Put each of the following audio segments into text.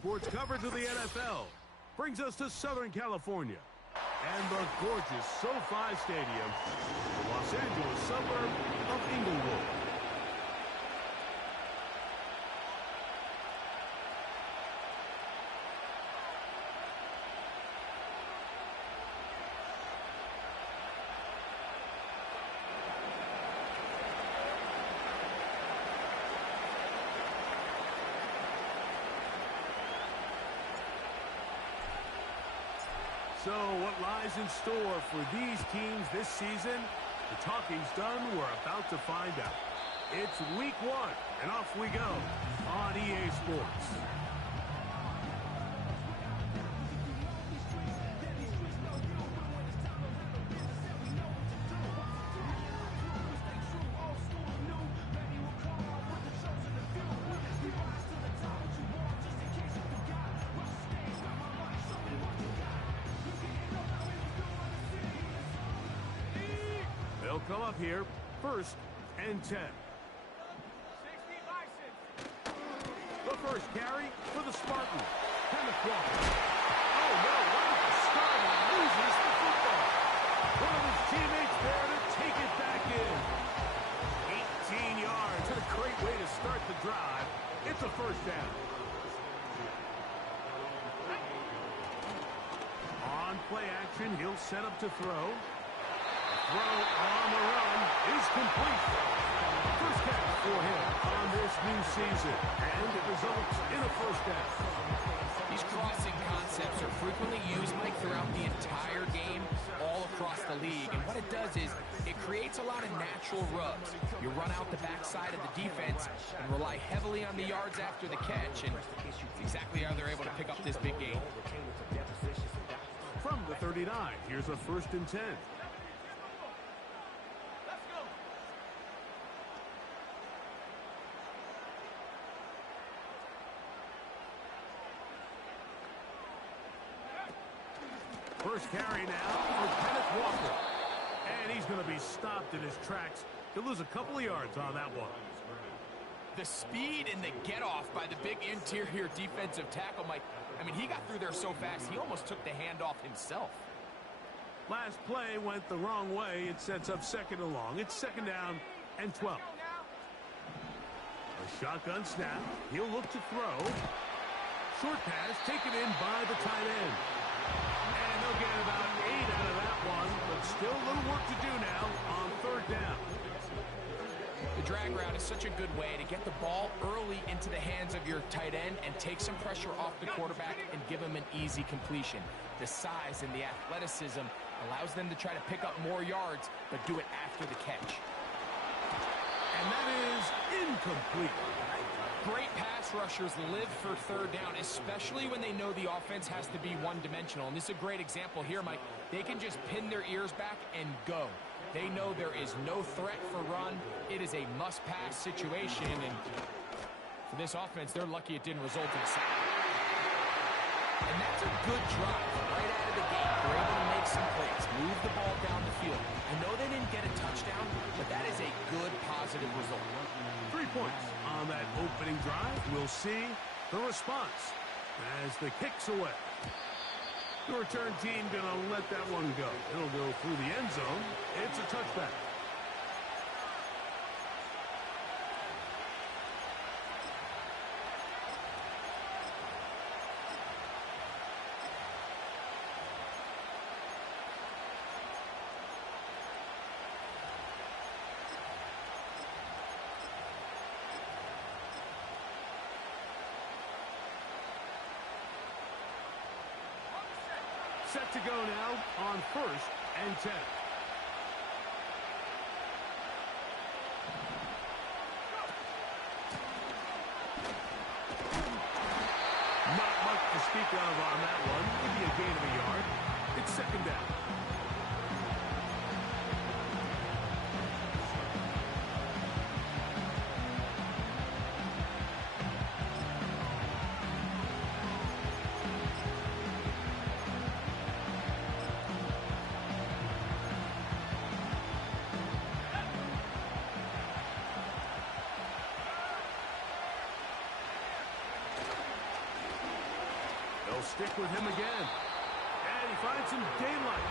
sports coverage of the NFL brings us to Southern California and the gorgeous SoFi Stadium, the Los Angeles suburb of Inglewood. So what lies in store for these teams this season? The talking's done. We're about to find out. It's week 1, and off we go on EA Sports. They'll come up here, 1st and 10. The first carry for the Spartans. Kenneth Walker. Oh no, right at the start, he loses the football. One of his teammates there to take it back in. 18 yards, and a great way to start the drive. It's a 1st down. On play action, he'll set up to throw. Throw on the run is complete. First catch for him on this new season, and it results in a 1st down. These crossing concepts are frequently used, Mike, throughout the entire game, all across the league. And what it does is it creates a lot of natural rubs. You run out the backside of the defense and rely heavily on the yards after the catch, and it's exactly how they're able to pick up this big game. From the 39, here's a 1st and 10. First carry now for Kenneth Walker. And he's going to be stopped in his tracks. He'll lose a couple of yards on that one. The speed and the get-off by the big interior defensive tackle, Mike. I mean, he got through there so fast, he almost took the handoff himself. Last play went the wrong way. It sets up 2nd and long. It's 2nd down and 12. A shotgun snap. He'll look to throw. Short pass taken in by the tight end. And they'll get about 8 out of that one, but still a little work to do now on 3rd down. The drag route is such a good way to get the ball early into the hands of your tight end and take some pressure off the quarterback and give him an easy completion. The size and the athleticism allows them to try to pick up more yards, but do it after the catch. And that is incomplete. Great pass rushers live for 3rd down, especially when they know the offense has to be one-dimensional. And this is a great example here, Mike. They can just pin their ears back and go. They know there is no threat for run. It is a must-pass situation, and for this offense, they're lucky it didn't result in a sack. And that's a good drive right out of the gate. They're able to make some plays, move the ball down the field. I know they didn't get a touchdown, but that is a good, positive result. 3 points on that opening drive. We'll see the response as the kick's away. The return team going to let that one go. It'll go through the end zone. It's a touchback. Set to go now on 1st and 10. Not much to speak of on that one. Maybe a gain of a yard. It's 2nd down. They'll stick with him again. And he finds some daylight.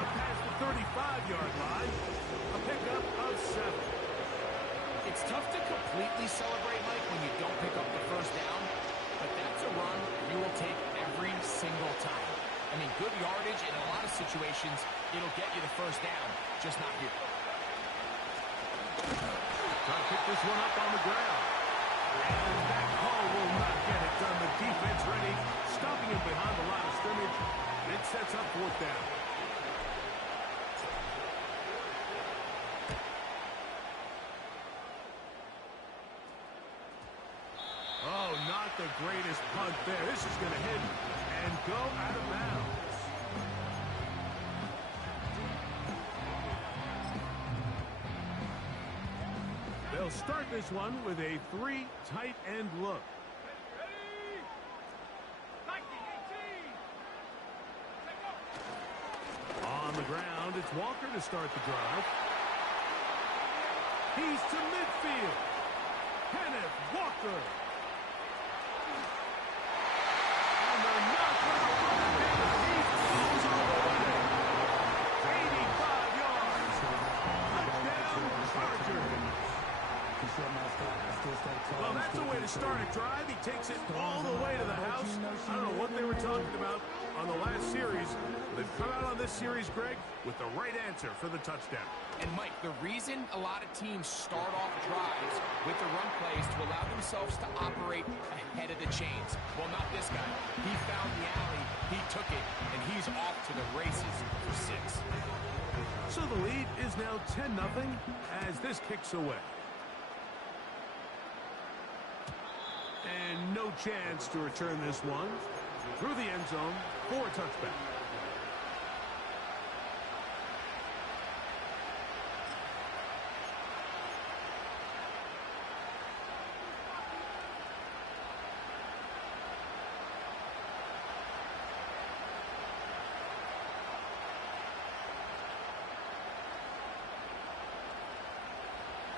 A pass the 35-yard line. A pickup of 7. It's tough to completely celebrate, Mike, when you don't pick up the first down, but that's a run you will take every single time. I mean, good yardage in a lot of situations, it'll get you the first down, just not here. Trying to pick this one up on the ground. And that call will not get it done. The defense ready, stopping him behind the line of scrimmage. It sets up 4th down. Oh, not the greatest punt there. This is going to hit and go out of bounds. They'll start this one with a 3 tight end look. On the ground, it's Walker to start the drive. He's to midfield. Kenneth Walker. And they're not going to run it down. He falls all the way. 85 yards. Touchdown, Chargers. Well, that's a way to start a drive. He takes it all the way to the house. I don't know what they were talking about on the last series. They've come out on this series, Greg, with the right answer for the touchdown. And, Mike, the reason a lot of teams start off drives with the run plays to allow themselves to operate ahead of the chains. Well, not this guy. He found the alley, he took it, and he's off to the races for 6. So the lead is now 10-0 as this kicks away. And no chance to return this one. Through the end zone for a touchback.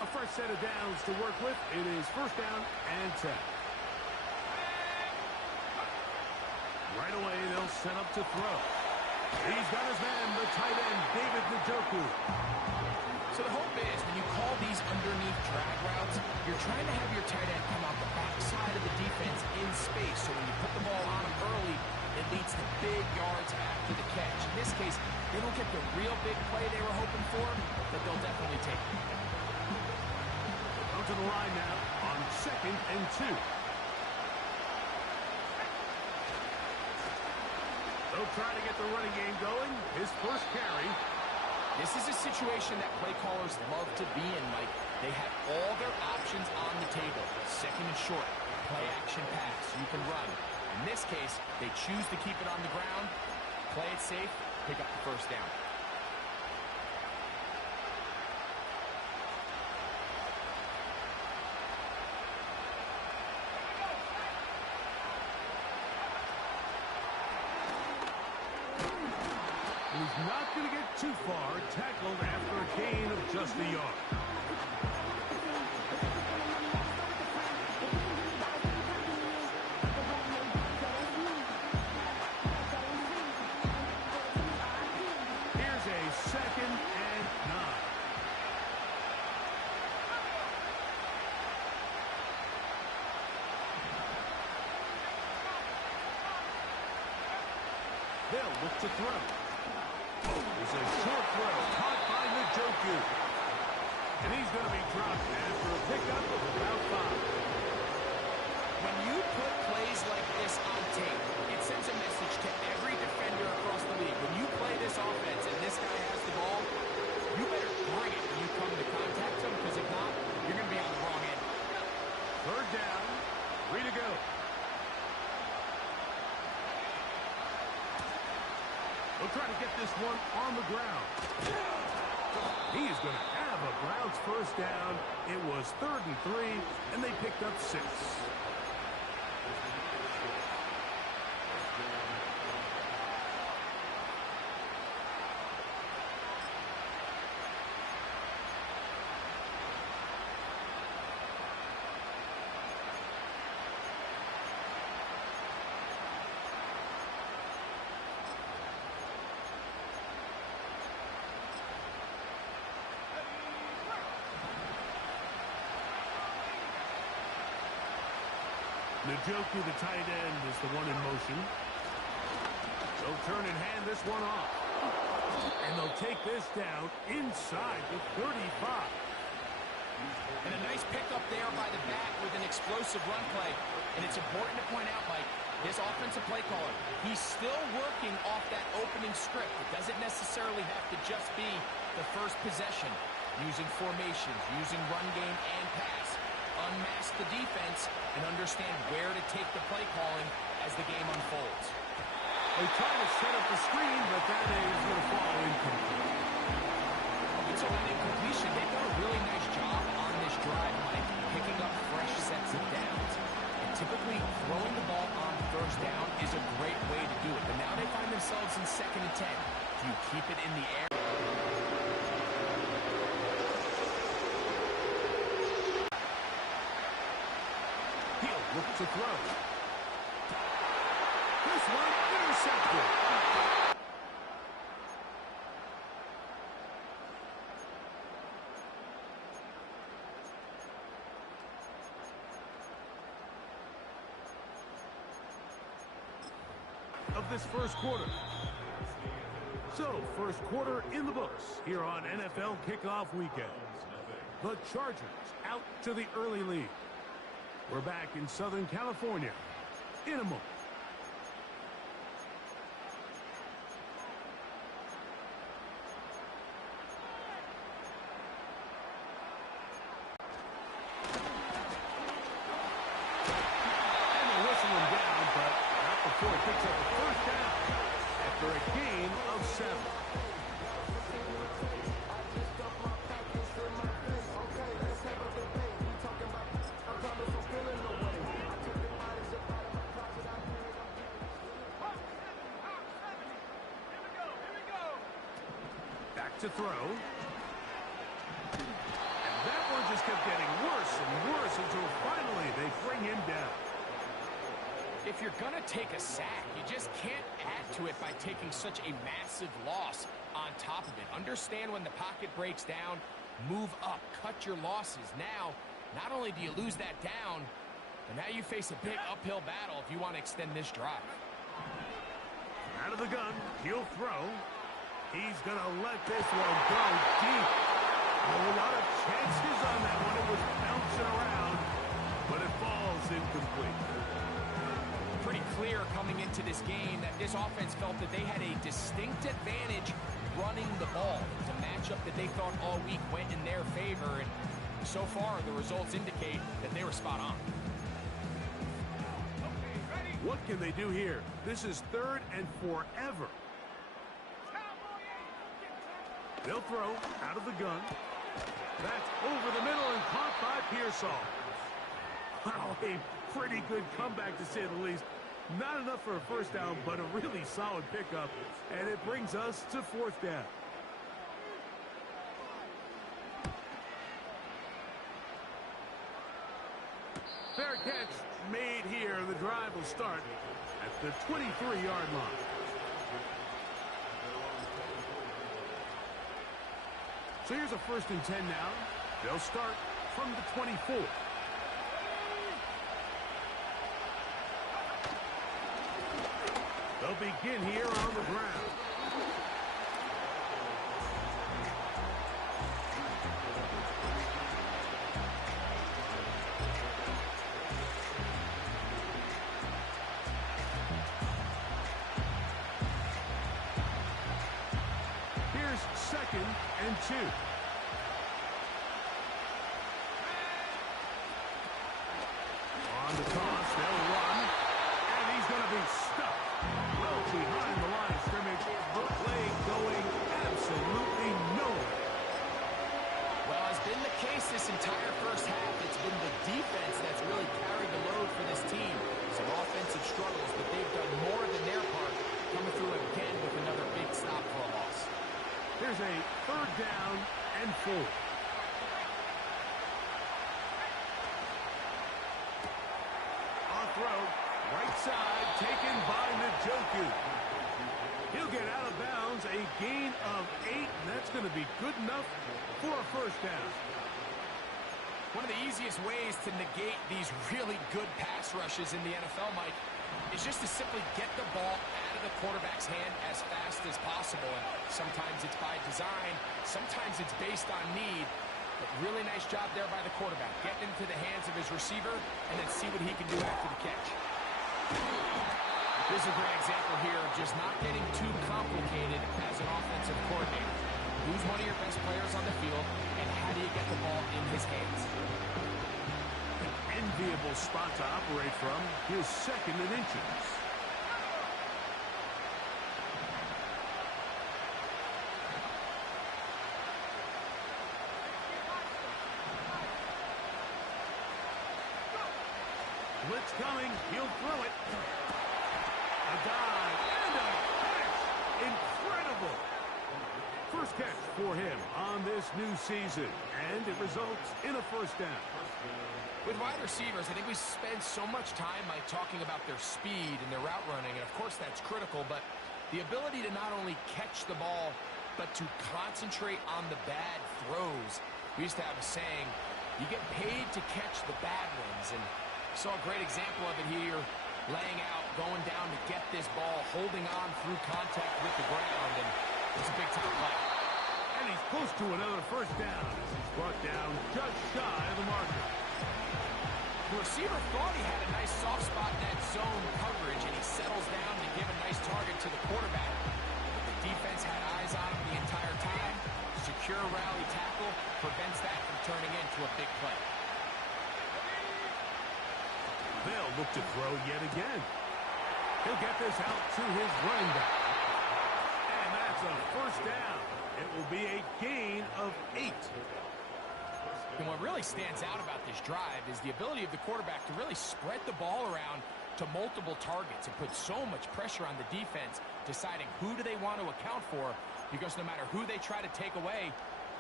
A fresh set of downs to work with. It is 1st down and 10. Right away, they'll set up to throw. He's got his man, the tight end, David Njoku. So the hope is when you call these underneath drag routes, you're trying to have your tight end come out the backside of the defense in space. So when you put the ball on him early, it leads to big yards after the catch. In this case, they don't get the real big play they were hoping for, but they'll definitely take it. Come to the line now on 2nd and 2. They'll try to get the running game going. His first carry. This is a situation that play callers love to be in, Mike. They have all their options on the table. 2nd and short, play action pass. You can run. In this case, they choose to keep it on the ground, play it safe, pick up the first down. He's not going to get too far. Tackled after a gain of just a yard. Here's a 2nd and 9. They'll look to throw. It's a short throw caught by Njoku. And he's going to be dropped after a pickup of about 5. When you put plays like this on tape, it sends a message to every defender across the league. When you play this offense and this guy has the ball, you better bring it when you come to contact him, because if not, you're going to be on the wrong end. 3rd down, 3 to go. They'll try to get this one on the ground. He is going to have a Browns first down. It was 3rd and 3, and they picked up 6. Njoku, the tight end, is the one in motion. They'll turn and hand this one off. And they'll take this down inside the 35. And a nice pickup there by the back with an explosive run play. And it's important to point out, Mike, this offensive play caller, he's still working off that opening script. It doesn't necessarily have to just be the first possession. Using formations, using run game and pass. Unmask the defense and understand where to take the play calling as the game unfolds. They try to set up the screen, but that is going to fall incomplete. And so on incompletion, they've done a really nice job on this drive, Mike, picking up fresh sets of downs. And typically, throwing the ball on first down is a great way to do it. But now they find themselves in 2nd and 10. Do you keep it in the air? He'll look to throw. This one intercepted. Of this first quarter. So, first quarter in the books here on NFL Kickoff Weekend. The Chargers out to the early lead. We're back in Southern California in a moment. And they whistle him down, but not before he picks up a first down after a gain of 7. To throw. And that one just kept getting worse and worse until finally they bring him down. If you're going to take a sack, you just can't add to it by taking such a massive loss on top of it. Understand when the pocket breaks down, move up, cut your losses. Now, not only do you lose that down, but now you face a big uphill battle if you want to extend this drive. Out of the gun, he'll throw. He's going to let this one go deep. A lot of chances on that one. It was bouncing around, but it falls incomplete. Pretty clear coming into this game that this offense felt that they had a distinct advantage running the ball. It was a matchup that they thought all week went in their favor, and so far the results indicate that they were spot on. What can they do here? This is 3rd and forever. They'll throw out of the gun. That's over the middle and caught by Pearsall. Wow, a pretty good comeback to say the least. Not enough for a first down, but a really solid pickup. And it brings us to 4th down. Fair catch made here. The drive will start at the 23-yard line. So here's a 1st and 10 now. They'll start from the 24. They'll begin here on the ground. Here's 2nd and 2. On the toss, they'll run, and he's going to be stuck well behind the line of scrimmage. The play going absolutely nowhere. Well, as been the case this entire first half, it's been the defense that's really carried the load for this team. Some offensive struggles, but they've done more than their part, coming through again with another big stop for a loss. Here's a 3rd down and 4. Throw, right side, taken by Njoku. He'll get out of bounds, a gain of 8, and that's going to be good enough for a first down. One of the easiest ways to negate these really good pass rushes in the NFL, Mike, is just to simply get the ball out of the quarterback's hand as fast as possible. And sometimes it's by design, sometimes it's based on need. But really nice job there by the quarterback. Getting into the hands of his receiver and then see what he can do after the catch. This is a great example here of just not getting too complicated as an offensive coordinator. Who's one of your best players on the field, and how do you get the ball in his hands? An enviable spot to operate from. His second and inches. Blitz coming. He'll throw it. A dive and a catch. Incredible. First catch for him on this new season, and it results in a first down. With wide receivers, I think we spend so much time talking about their speed and their route running, and of course that's critical, but the ability to not only catch the ball, but to concentrate on the bad throws. We used to have a saying, you get paid to catch the bad ones, and saw a great example of it here, laying out, going down to get this ball, holding on through contact with the ground, and it's a big-time play. And he's close to another first down as he's brought down just shy of the marker. The receiver thought he had a nice soft spot in that zone coverage, and he settles down to give a nice target to the quarterback. But the defense had eyes on him the entire time. Secure rally tackle prevents that from turning into a big play. They'll look to throw yet again. He'll get this out to his running back. And that's a first down. It will be a gain of 8. And what really stands out about this drive is the ability of the quarterback to really spread the ball around to multiple targets and put so much pressure on the defense, deciding who do they want to account for, because no matter who they try to take away,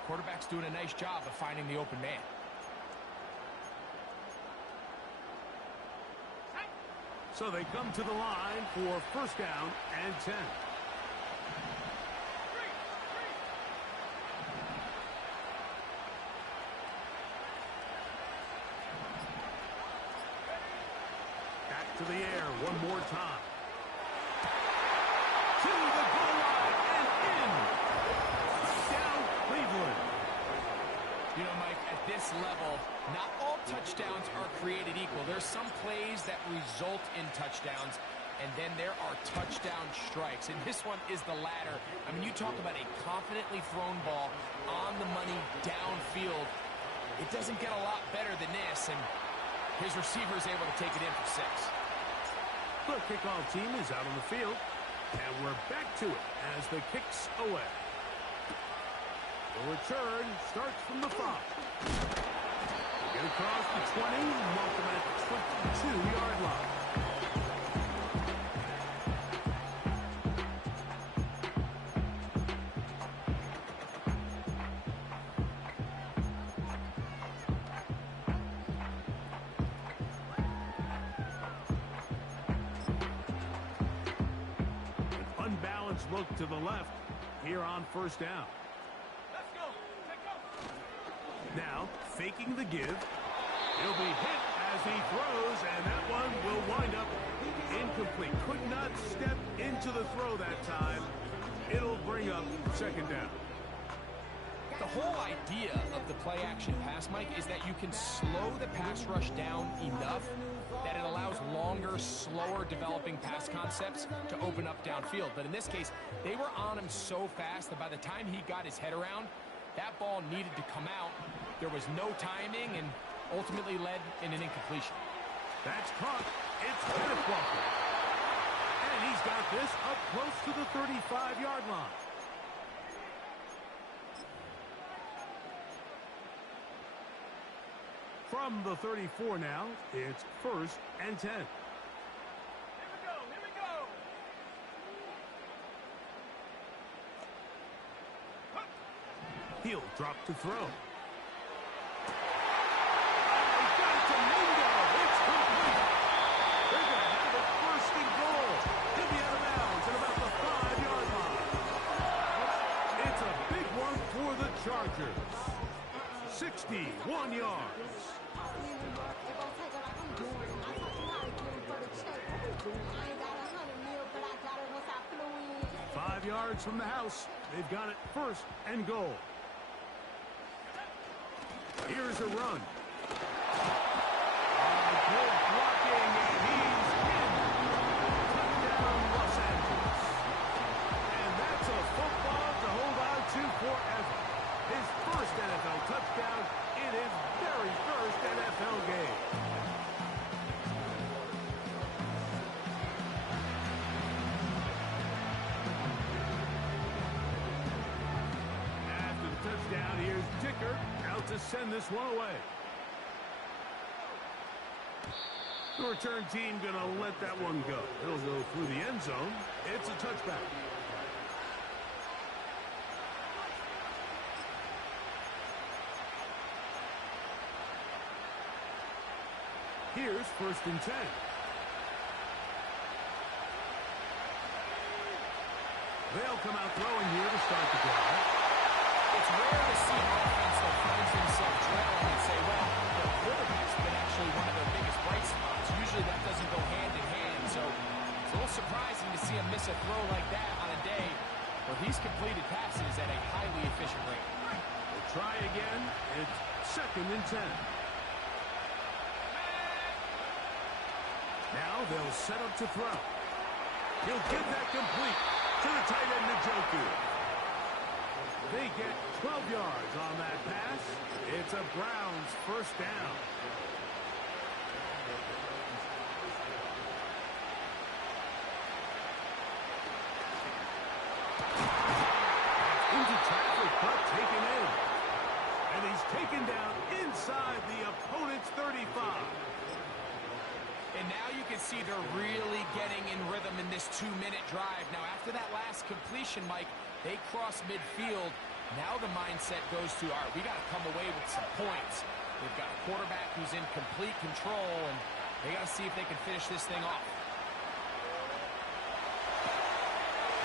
quarterback's doing a nice job of finding the open man. So they come to the line for first down and 10. Back to the air one more time. To the goal line and in. Down Cleveland. You know, Mike, at this level, not all touchdowns are created equal. There's some plays that result in touchdowns, and then there are touchdown strikes. And this one is the latter. I mean, you talk about a confidently thrown ball on the money downfield. It doesn't get a lot better than this, and his receiver is able to take it in for 6. The kickoff team is out on the field, and we're back to it as the kick's away. The return starts from the 5. Get across the 20, mark them at the 22-yard line. An unbalanced look to the left here on first down. Now, faking the give. He'll be hit as he throws, and that one will wind up incomplete. Could not step into the throw that time. It'll bring up second down. The whole idea of the play-action pass, Mike, is that you can slow the pass rush down enough that it allows longer, slower developing pass concepts to open up downfield. But in this case, they were on him so fast that by the time he got his head around, that ball needed to come out. There was no timing and ultimately led in an incompletion. That's caught. It's Kenneth Walker. And he's got this up close to the 35-yard line. From the 34 now, it's first and 10. Here we go. He'll drop to throw. Chargers. 6 61 yards. 5 yards from the house. They've got it first and goal. Here's a run. Good blocking, and he's in. Touchdown, Los Angeles. And that's a football to hold on to forever. His first NFL touchdown in his very first NFL game. After the touchdown, here's Dicker out to send this one away. The return team going to let that one go. It'll go through the end zone. It's a touchback. Here's 1st and 10. They'll come out throwing here to start the drive. It's rare to see an offense that finds themselves trailing and say, well, the quarterback's been actually one of their biggest bright spots. Usually that doesn't go hand in hand, so it's a little surprising to see him miss a throw like that on a day where he's completed passes at a highly efficient rate. We'll try again. It's 2nd and 10. Now they'll set up to throw. He'll get that complete to the tight end, Njoku. They get 12 yards on that pass. It's a Browns first down. Into traffic, but taken in. And he's taken down inside the opponent's 35. And now you can see they're really getting in rhythm in this 2-minute drive. Now, after that last completion, Mike, they cross midfield. Now the mindset goes to, all right, we got to come away with some points. They've got a quarterback who's in complete control, and they got to see if they can finish this thing off.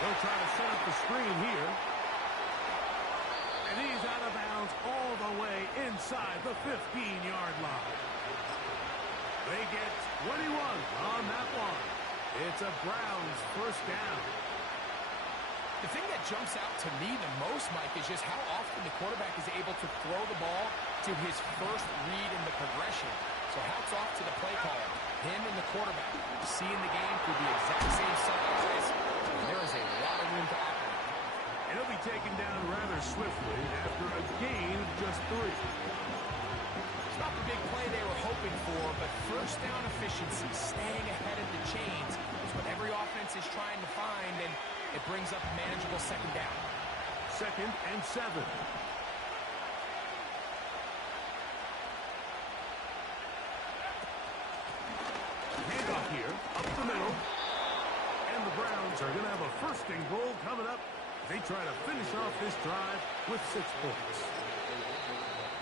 They'll try to set up the screen here. And he's out of bounds all the way inside the 15-yard line. They get 21 on that one. It's a Browns first down. The thing that jumps out to me the most, Mike, is just how often the quarterback is able to throw the ball to his first read in the progression. So hats off to the play caller. Him and the quarterback seeing the game through the exact same set of eyes. And there is a lot of room to operate. And he'll be taken down rather swiftly after a gain of just 3. It's not the big play they were hoping for, but first down efficiency, staying ahead of the chains, is what every offense is trying to find, and it brings up a manageable 2nd down. 2nd and 7. Handoff here, up the middle. And the Browns are going to have a 1st and goal coming up. They try to finish off this drive with 6 points.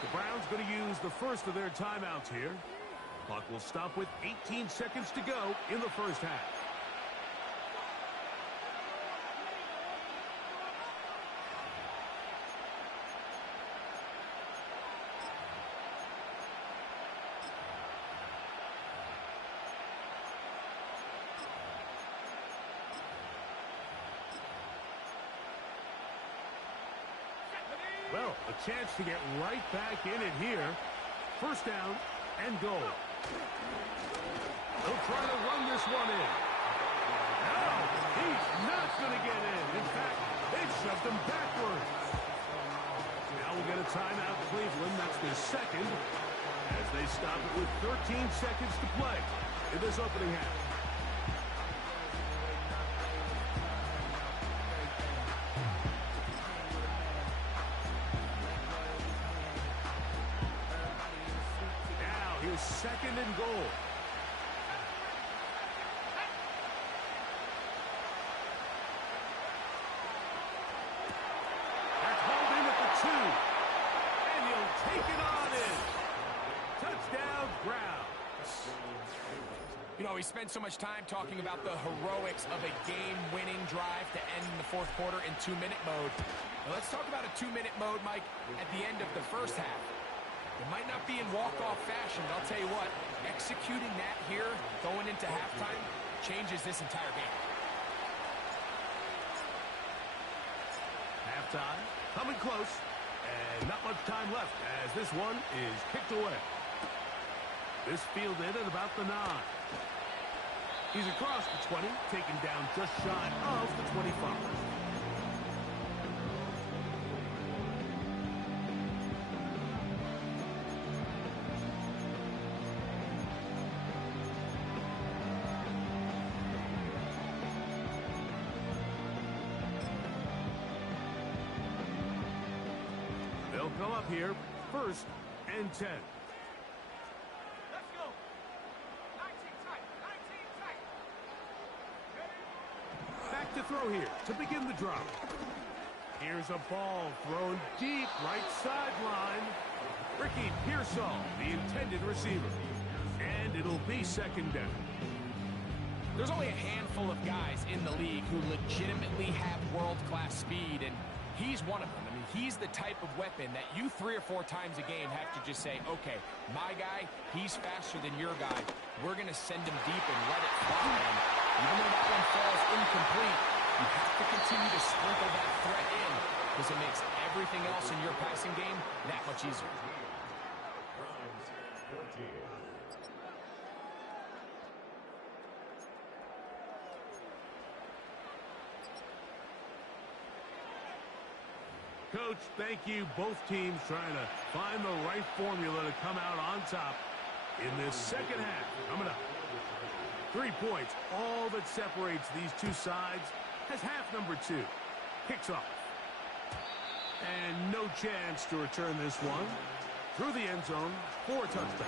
The Browns going to use the first of their timeouts here. Clock will stop with 18 seconds to go in the first half. Well, a chance to get right back in it here. First down and goal. They'll try to run this one in. No, he's not going to get in. In fact, they shoved him backwards. Now we'll get a timeout, Cleveland. That's their 2nd, as they stop it with 13 seconds to play in this opening half. Here's 2nd and goal. That's holding at the 2. And he'll take it on in. Touchdown, Browns. You know, we spent so much time talking about the heroics of a game-winning drive to end the 4th quarter in 2-minute mode. Now let's talk about a 2-minute mode, Mike, at the end of the first half. It might not be in walk-off fashion, but I'll tell you what, executing that here, going into halftime, changes this entire game. Halftime, coming close, and not much time left as this one is kicked away. This fielded at about the 9. He's across the 20, taken down just shy of the 25. They'll come up here, 1st and 10. To throw here to begin the drive. Here's a ball thrown deep right sideline. Ricky Pearsall, the intended receiver. And it'll be 2nd down. There's only a handful of guys in the league who legitimately have world-class speed, and he's one of them. I mean, he's the type of weapon that you 3 or 4 times a game have to just say, okay, my guy, he's faster than your guy. We're going to send him deep and let it fly. And even though that one falls incomplete, you have to continue to sprinkle that threat in because it makes everything else in your passing game that much easier. Coach, thank you. Both teams trying to find the right formula to come out on top in this second half. Coming up. 3 points, all that separates these two sides as half number 2 kicks off. And no chance to return this one through the end zone for a touchdown.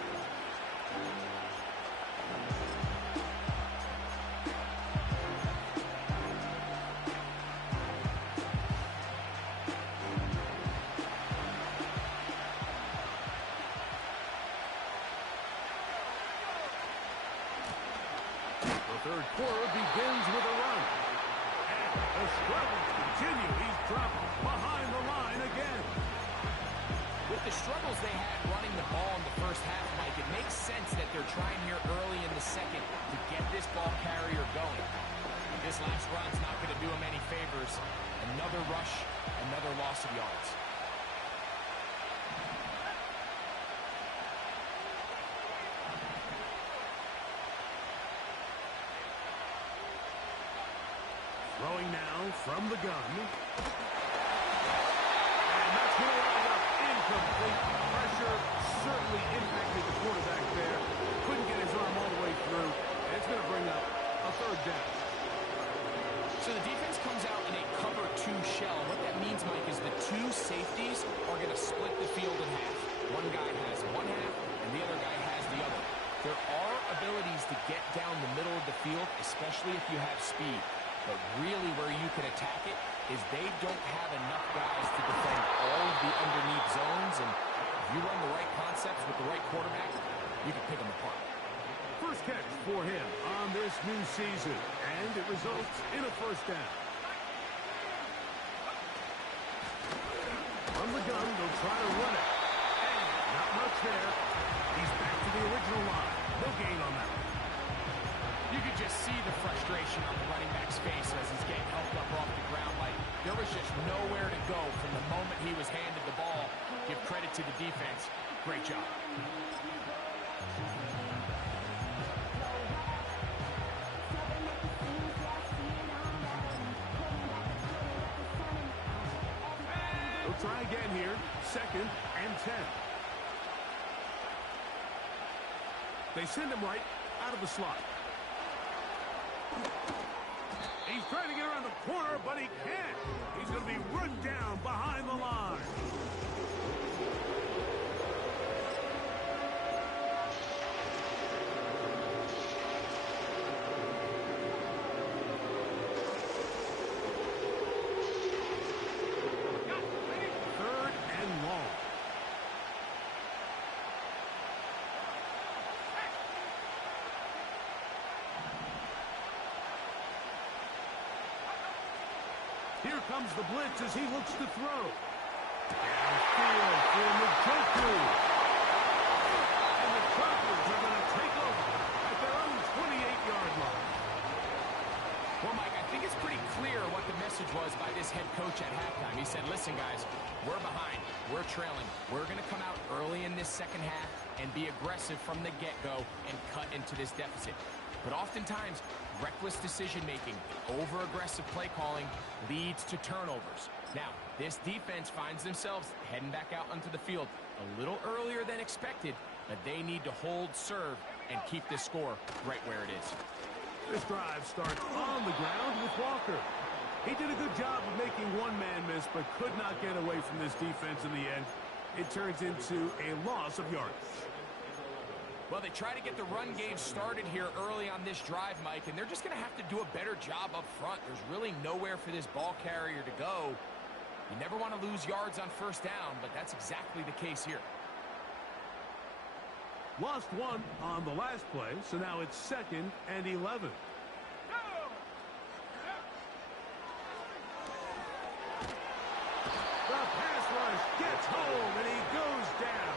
Third quarter begins with a run. And the struggles continue. He's dropped behind the line again. With the struggles they had running the ball in the first half, Mike, it makes sense that they're trying here early in the second to get this ball carrier going. But this last run's not going to do him any favors. Another rush, another loss of yards. Throwing now from the gun. And that's going to wind up incomplete. Pressure certainly impacted the quarterback there. Couldn't get his arm all the way through. And it's going to bring up a 3rd down. So the defense comes out in a cover 2 shell. What that means, Mike, is the 2 safeties are going to split the field in half. One guy has one half, and the other guy has the other. There are abilities to get down the middle of the field, especially if you have speed. But really where you can attack it is they don't have enough guys to defend all of the underneath zones. And if you run the right concepts with the right quarterback, you can pick them apart. First catch for him on this new season. And it results in a 1st down. From the gun, they'll try to run it. And not much there. He's back to the original line. No gain on that one. You could just see the frustration on the running back's face as he's getting helped up off the ground. Like there was just nowhere to go from the moment he was handed the ball. Give credit to the defense. Great job. They'll try again here. 2nd and 10. They send him right out of the slot. He's trying to get around the corner, but he can't. He's going to be run down behind the line. Here comes the blitz as he looks to throw. Downfield for Njoku. Well, Mike, I think it's pretty clear what the message was by this head coach at halftime. He said, listen, guys, we're behind. We're trailing. We're going to come out early in this second half and be aggressive from the get-go and cut into this deficit. But oftentimes, reckless decision-making, over-aggressive play calling leads to turnovers. Now, this defense finds themselves heading back out onto the field a little earlier than expected, but they need to hold serve and keep this score right where it is. This drive starts on the ground with Walker. He did a good job of making one man miss, but could not get away from this defense in the end. It turns into a loss of yards. Well, they try to get the run game started here early on this drive, Mike, and they're just going to have to do a better job up front. There's really nowhere for this ball carrier to go. You never want to lose yards on first down, but that's exactly the case here. Lost one on the last play, so now it's 2nd and 11. The pass rush gets home, and he goes down.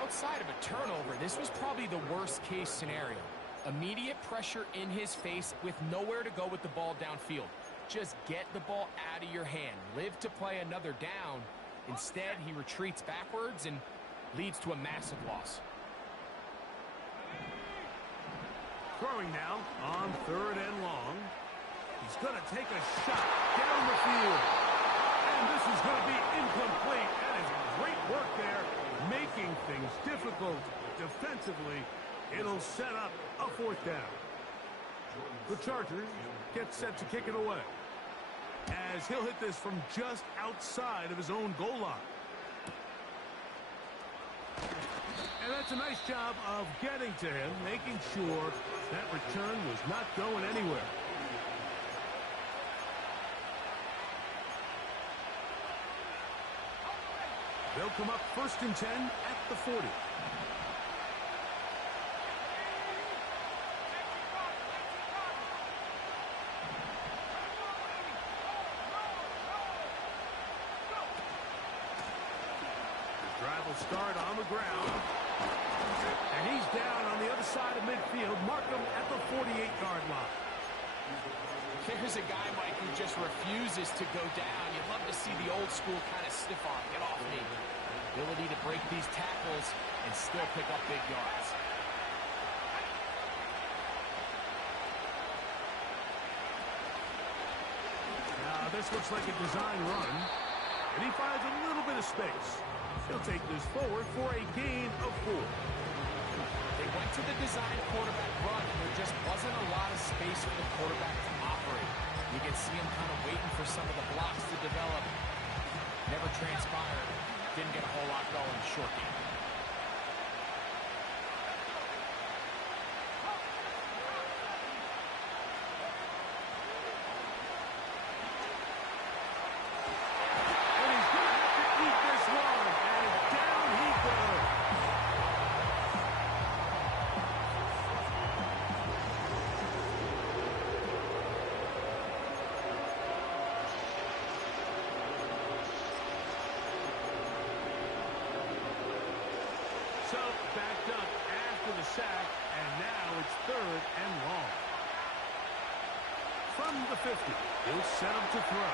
Outside of a turnover, this was probably the worst-case scenario. Immediate pressure in his face with nowhere to go with the ball downfield. Just get the ball out of your hand. Live to play another down. Instead, he retreats backwards and leads to a massive loss. Throwing now on 3rd and long. He's going to take a shot down the field. And this is going to be incomplete. That is great work there, making things difficult defensively. It'll set up a 4th down. The Chargers get set to kick it away, as he'll hit this from just outside of his own goal line. And that's a nice job of getting to him, making sure that return was not going anywhere. They'll come up 1st and 10 at the 40. Start on the ground. And he's down on the other side of midfield. Mark him at the 48-yard line. Here's a guy, Mike, who just refuses to go down. You'd love to see the old school kind of stiff arm. Get off me. Ability to break these tackles and still pick up big yards. Now, this looks like a design run. And he finds a little bit of space. He'll take this forward for a gain of 4. They went to the design quarterback run, and there just wasn't a lot of space for the quarterback to operate. You can see him kind of waiting for some of the blocks to develop. Never transpired. Didn't get a whole lot going. Short game. So, backed up after the sack, and now it's 3rd and long. From the 50, he'll set him to throw.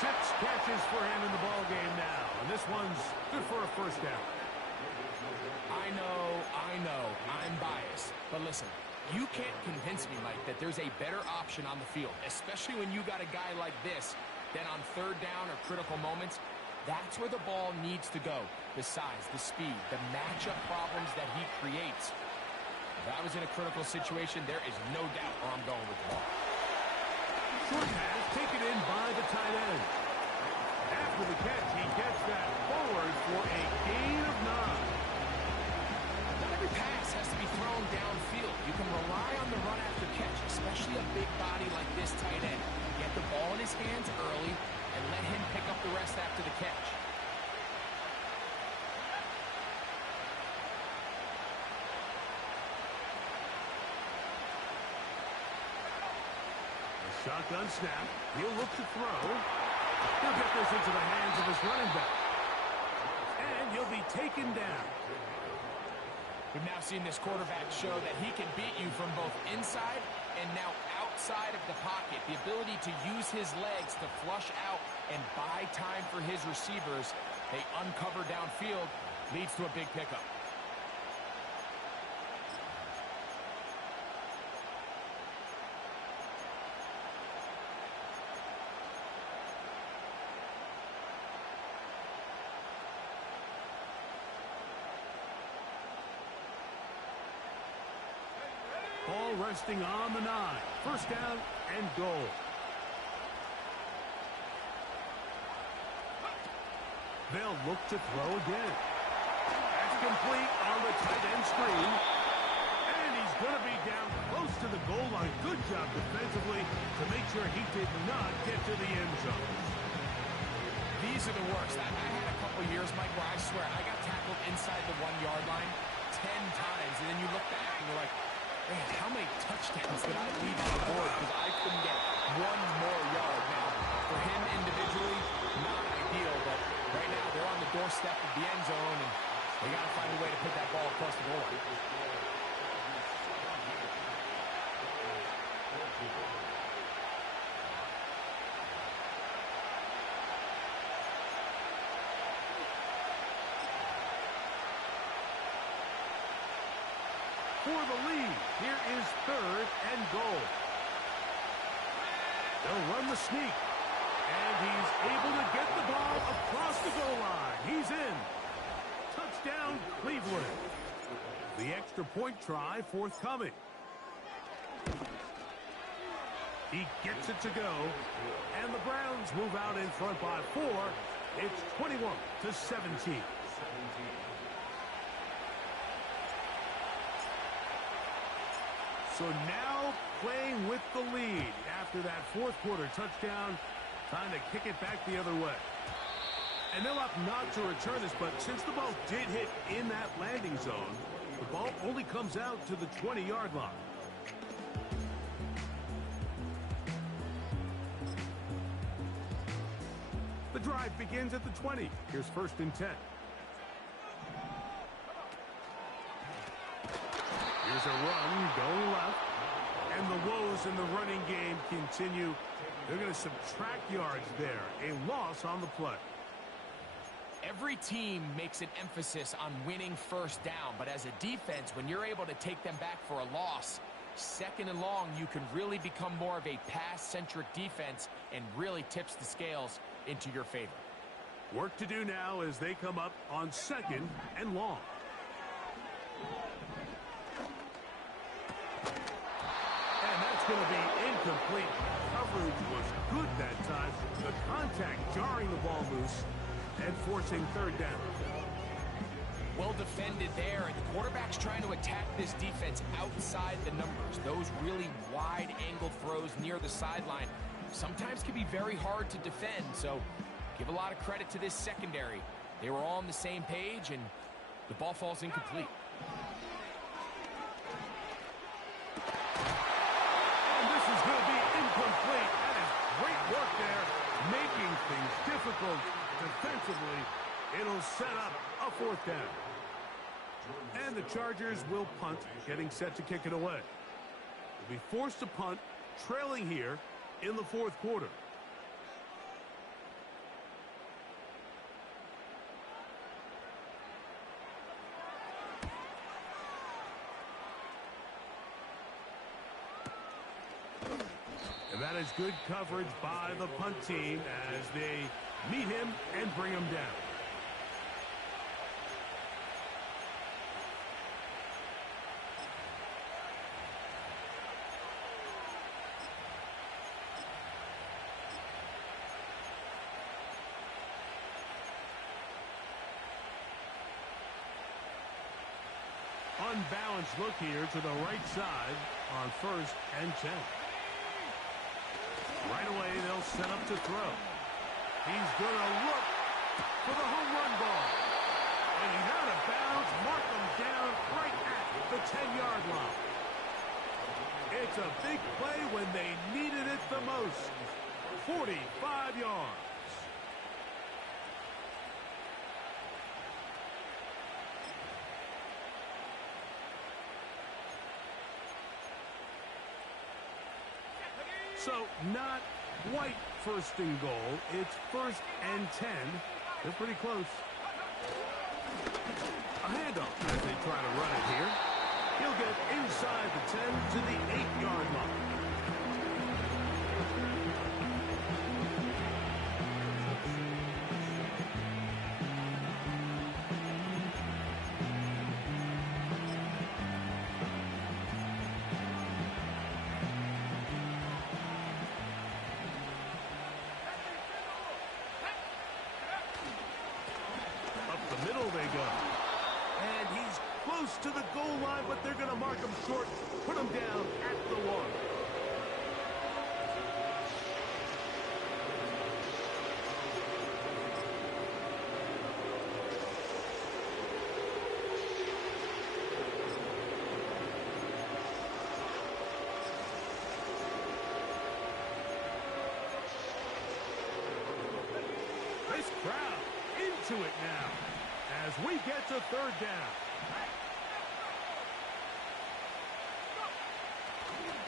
6 catches for him in the ball game now, and this one's good for a 1st down. I know, I'm biased, but listen, you can't convince me, Mike, that there's a better option on the field, especially when you got a guy like this, that on 3rd down or critical moments, that's where the ball needs to go. The size, the speed, the matchup problems that he creates. If I was in a critical situation, there is no doubt where I'm going with the ball. Short pass taken in by the tight end. After the catch, he gets that forward for a gain of 9. Not every pass has to be thrown downfield. You can rely on the run after catch, especially a big body like this tight end. Get the ball in his hands early and let him pick up the rest after the catch. Shotgun snap. He'll look to throw. He'll get this into the hands of his running back. And he'll be taken down. We've now seen this quarterback show that he can beat you from both inside and now outside of the pocket. The ability to use his legs to flush out and buy time for his receivers. They uncover downfield, leads to a big pickup. Ball resting on the 9. First down and goal. They'll look to throw again. That's complete on the tight end screen. And he's going to be down close to the goal line. Good job defensively to make sure he did not get to the end zone. These are the worst. I had a couple years, Mike, where I swear I got tackled inside the 1-yard line 10 times. And then you look back and you're like, man, how many touchdowns did I leave on the board because I couldn't get one more yard? Now, for him individually, not ideal, but right now they're on the doorstep of the end zone, and they got to find a way to put that ball across the goal line. For the lead, here is 3rd and goal. They'll run the sneak. And he's able to get the ball across the goal line. He's in. Touchdown, Cleveland. The extra point try forthcoming. He gets it to go. And the Browns move out in front by 4. It's 21-17. So now playing with the lead after that 4th quarter touchdown, time to kick it back the other way. And they'll opt not to return this, but since the ball did hit in that landing zone, the ball only comes out to the 20-yard line. The drive begins at the 20. Here's 1st and 10. Here's a run going left. And the woes in the running game continue. They're going to subtract yards there. A loss on the play. Every team makes an emphasis on winning first down, but as a defense, when you're able to take them back for a loss, 2nd and long, you can really become more of a pass-centric defense and really tips the scales into your favor. Work to do now as they come up on 2nd and long. And that's going to be incomplete. Coverage was good that time. The contact jarring the ball loose and forcing 3rd down. Well defended there, and the quarterback's trying to attack this defense outside the numbers. Those really wide-angle throws near the sideline sometimes can be very hard to defend, so give a lot of credit to this secondary. They were all on the same page, and the ball falls incomplete. And this is going to be incomplete. That is great work there, making things difficult defensively. It'll set up a 4th down. And the Chargers will punt, getting set to kick it away. They'll be forced to punt, trailing here in the 4th quarter. And that is good coverage by the punt team as they meet him and bring him down. Unbalanced look here to the right side on 1st and 10. Right away, they'll set up to throw. He's going to look for the home run ball. And he's out of bounds, mark him down right at the 10-yard line. It's a big play when they needed it the most. 45 yards. So not quite first and goal. It's 1st and 10. They're pretty close. A handoff as they try to run it here. He'll get inside the 10 to the 8-yard line. Middle they go. And he's close to the goal line, but they're going to mark him short, put him down at the 1. This crowd into it now. As we get to 3rd down.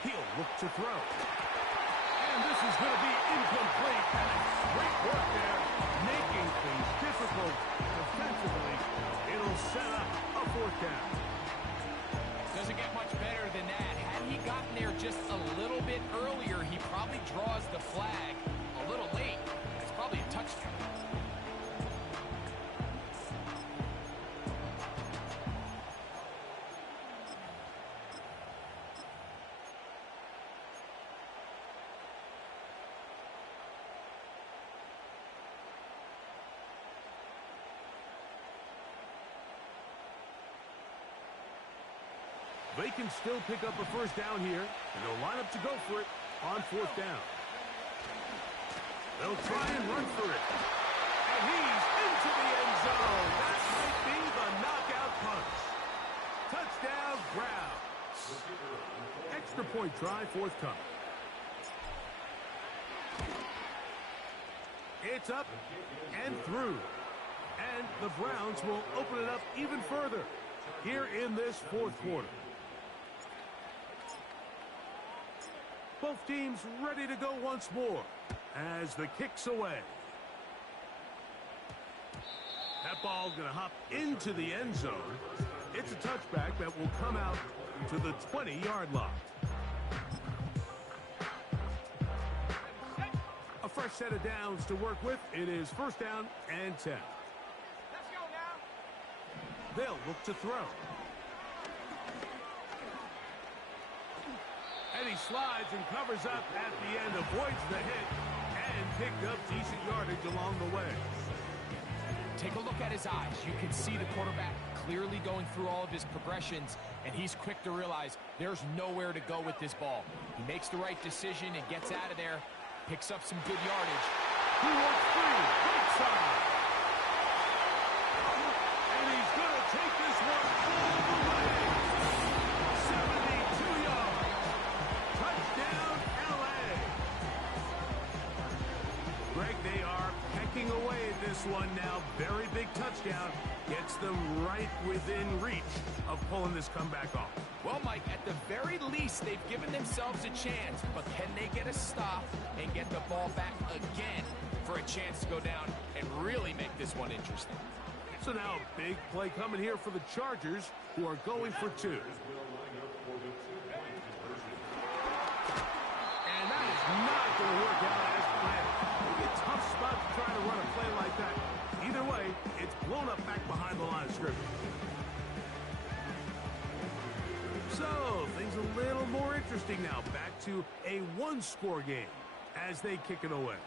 He'll look to throw. And this is going to be incomplete. Great work there, making things difficult defensively. It'll set up a 4th down. Doesn't get much better than that. Had he gotten there just a little bit earlier, he probably draws the flag a little late. It's probably a touchdown. They can still pick up a 1st down here, and they'll line up to go for it on 4th down. They'll try and run for it. And he's into the end zone. That might be the knockout punch. Touchdown, Browns. Extra point try forthcoming. It's up and through. And the Browns will open it up even further here in this 4th quarter. Both teams ready to go once more as the kick's away. That ball's going to hop into the end zone. It's a touchback that will come out to the 20-yard line. A fresh set of downs to work with. It is 1st down and 10. Let's go now. They'll look to throw. And he slides and covers up at the end, avoids the hit, and picked up decent yardage along the way. Take a look at his eyes. You can see the quarterback clearly going through all of his progressions, and he's quick to realize there's nowhere to go with this ball. He makes the right decision and gets out of there, picks up some good yardage. He walks free, right side. And he's going to take this one all the way. 72 yards. Touchdown, L.A. Greg, they are pecking away at this one now. Very big touchdown. Gets them right within reach of pulling this comeback off. Well, Mike, at the very least, they've given themselves a chance. But can they get a stop and get the ball back again for a chance to go down and really make this one interesting? So now a big play coming here for the Chargers, who are going for 2. And that is not going to work out as planned. It'll be a tough spot to try to run a play like that. Either way, it's blown up back behind the line of scrimmage. So, things a little more interesting now. Back to a 1-score game as they kick it away.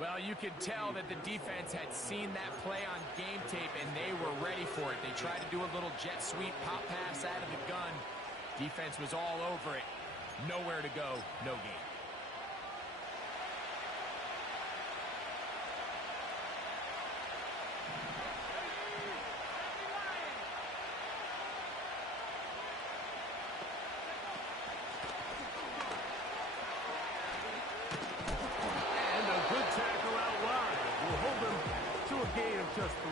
Well, you could tell that the defense had seen that play on game tape, and they were ready for it. They tried to do a little jet sweep pop pass out of the gun. Defense was all over it. Nowhere to go, no game. Gain of just 3.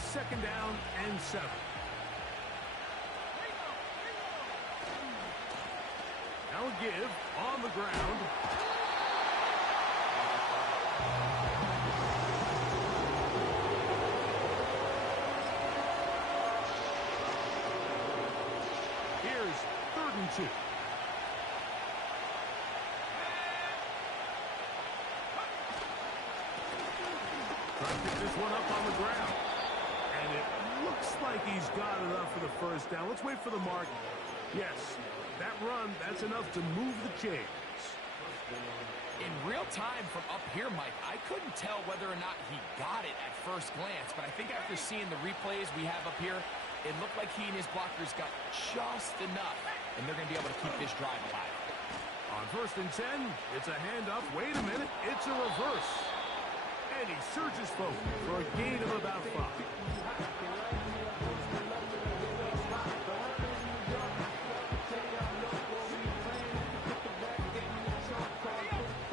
second down and 7. Now a give on the ground. Here's 3rd and 2. Trying to pick this one up on the ground. And it looks like he's got enough for the first down. Let's wait for the mark. Yes, that run, that's enough to move the chains. In real time from up here, Mike, I couldn't tell whether or not he got it at first glance, but I think after seeing the replays we have up here, it looked like he and his blockers got just enough, and they're going to be able to keep this drive alive. On 1st and 10, it's a handoff. Wait a minute, it's a reverse. And he surges forward for a gain of about 5.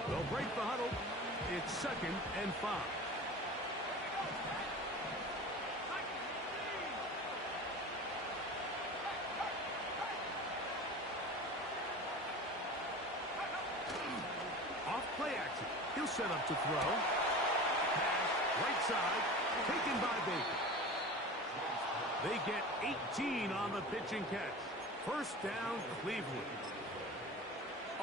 They'll break the huddle. It's 2nd and 5. Off play action. He'll set up to throw. Pass, right side, taken by Baker. They get 18 on the pitch and catch. First down, Cleveland.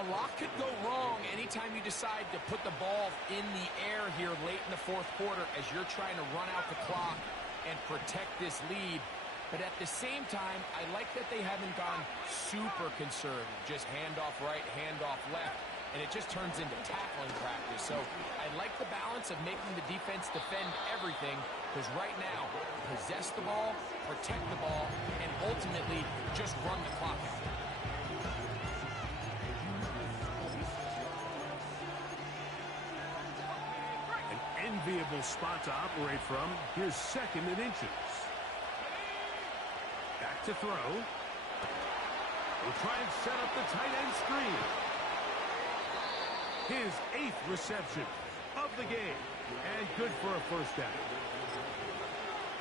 A lot could go wrong anytime you decide to put the ball in the air here late in the 4th quarter as you're trying to run out the clock and protect this lead. But at the same time, I like that they haven't gone super conservative. Just handoff right, handoff left. And it just turns into tackling practice. So I like the balance of making the defense defend everything, because right now, possess the ball, protect the ball, and ultimately just run the clock out. An enviable spot to operate from. Here's 2nd and inches. Back to throw. We'll try and set up the tight end screen. His 8th reception of the game. And good for a first down.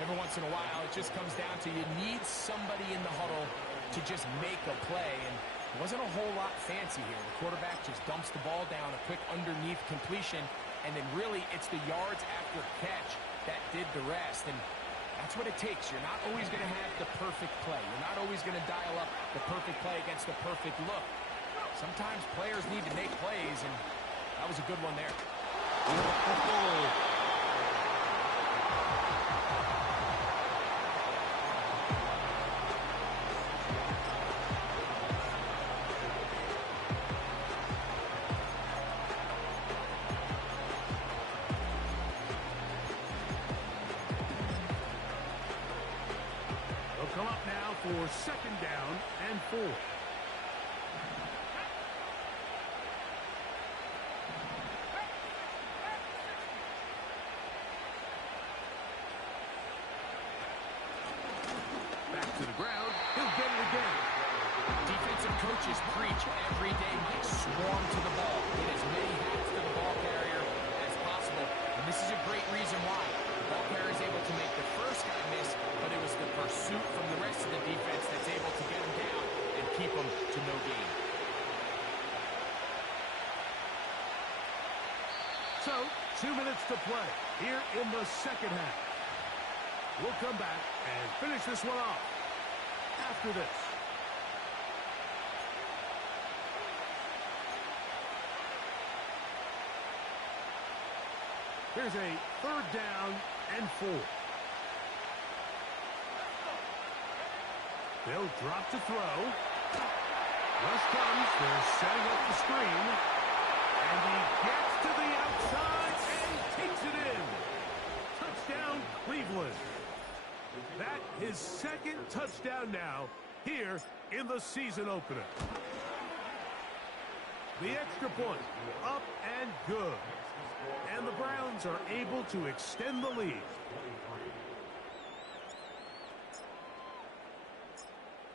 Every once in a while, it just comes down to you need somebody in the huddle to just make a play. And it wasn't a whole lot fancy here. The quarterback just dumps the ball down, a quick underneath completion. And then really, it's the yards after catch that did the rest. And that's what it takes. You're not always going to have the perfect play. You're not always going to dial up the perfect play against the perfect look. Sometimes players need to make plays, and that was a good one there. They'll come up now for 2nd down and 4. To the ground, he'll get it again. Defensive coaches preach every day, Mike, swarm to the ball. Get as many hats to the ball carrier as possible. And this is a great reason why. The ball carrier is able to make the first guy miss, but it was the pursuit from the rest of the defense that's able to get him down and keep him to no gain. So, 2 minutes to play here in the 2nd half. We'll come back and finish this one off after this. Here's a 3rd down and 4. They'll drop to throw. Rush comes. They're setting up the screen. And he gets to the outside and takes it in. Touchdown, Cleveland. That is 2nd touchdown now here in the season opener. The extra point up and good. And the Browns are able to extend the lead.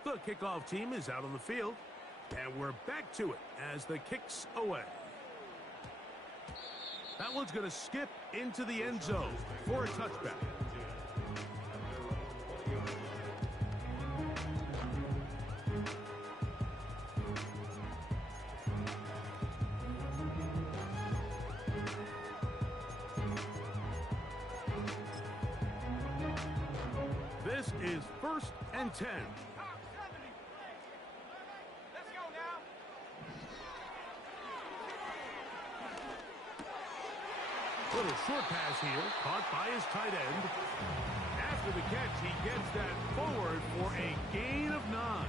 The kickoff team is out on the field. And we're back to it as the kick's away. That one's going to skip into the end zone for a touchback. This is 1st and 10. Let's go now. Little short pass here, caught by his tight end. After the catch, he gets that forward for a gain of 9.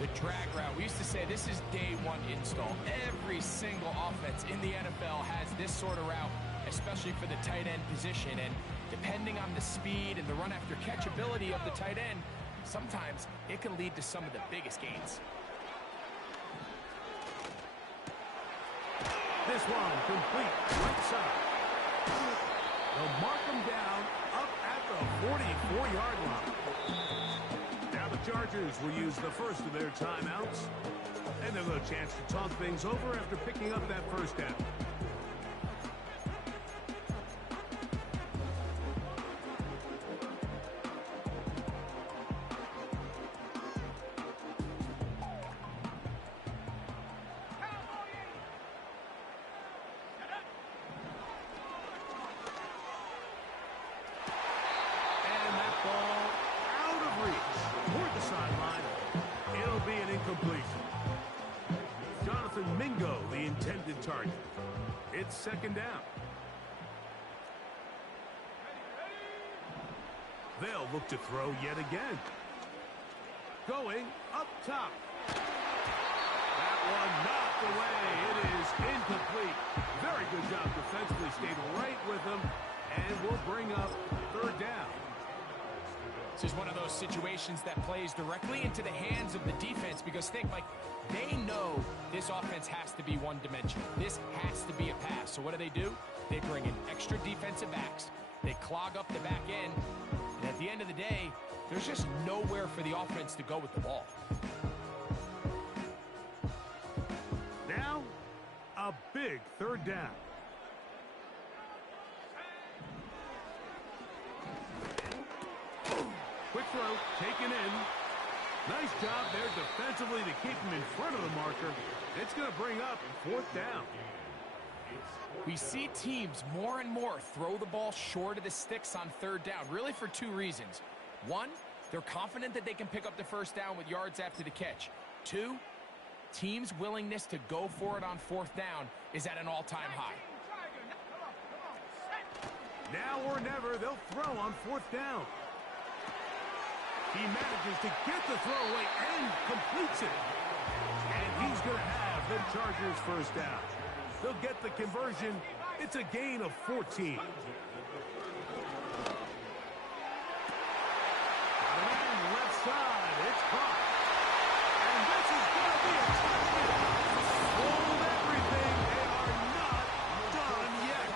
The drag route. We used to say this is day one install. Every single offense in the NFL has this sort of route, especially for the tight end position. And depending on the speed and the run after catch ability of the tight end, sometimes it can lead to some of the biggest gains. This one complete right side. They'll mark him down up at the 44-yard line. Now the Chargers will use the first of their timeouts. And they'll have a chance to talk things over after picking up that first down. Target. It's 2nd down. They'll look to throw yet again. Going up top. That one knocked away. It is incomplete. Very good job defensively. Stayed right with him and will bring up 3rd down. This is one of those situations that plays directly into the hands of the defense because think, like, they know this offense has to be one-dimensional. This has to be a pass. So what do? They bring in extra defensive backs. They clog up the back end. And at the end of the day, there's just nowhere for the offense to go with the ball. Now, a big 3rd down. Quick throw, taken in. Nice job there defensively to keep him in front of the marker. It's going to bring up 4th down. We see teams more and more throw the ball short of the sticks on 3rd down, really for 2 reasons. 1, they're confident that they can pick up the 1st down with yards after the catch. 2, teams' willingness to go for it on 4th down is at an all-time high. Now or never, they'll throw on 4th down. He manages to get the throw away and completes it. And he's going to have the Chargers 1st down. They'll get the conversion. It's a gain of 14. Got it in, left side. It's caught. And this is going to be a touchdown. Hold everything. They are not done yet.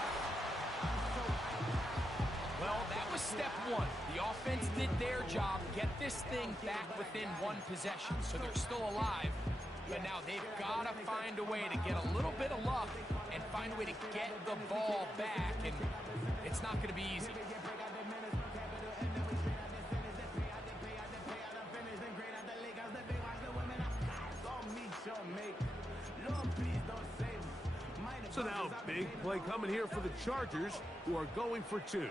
Well, that was step 1. The offense did their job, get this thing back within 1 possession, so they're still alive. But now they've got to find a way to get a little bit of luck and find a way to get the ball back, and it's not going to be easy. So now a big play coming here for the Chargers, who are going for 2.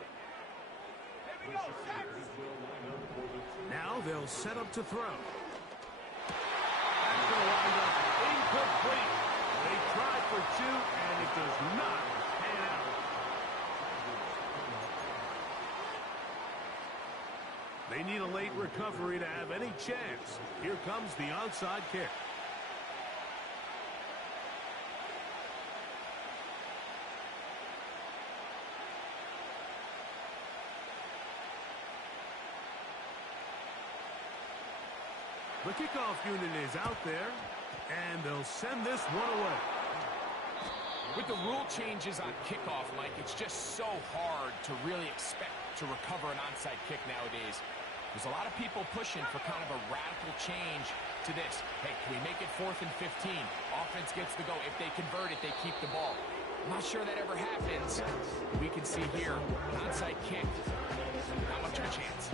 Now they'll set up to throw. That's going to wind up incomplete. They tried for 2, and it does not pan out. They need a late recovery to have any chance. Here comes the onside kick. The kickoff unit is out there, and they'll send this one away. With the rule changes on kickoff, Mike, it's just so hard to really expect to recover an onside kick nowadays. There's a lot of people pushing for kind of a radical change to this. Hey, can we make it 4th and 15? Offense gets the go. If they convert it, they keep the ball. I'm not sure that ever happens. We can see here, an onside kick, not much of a chance.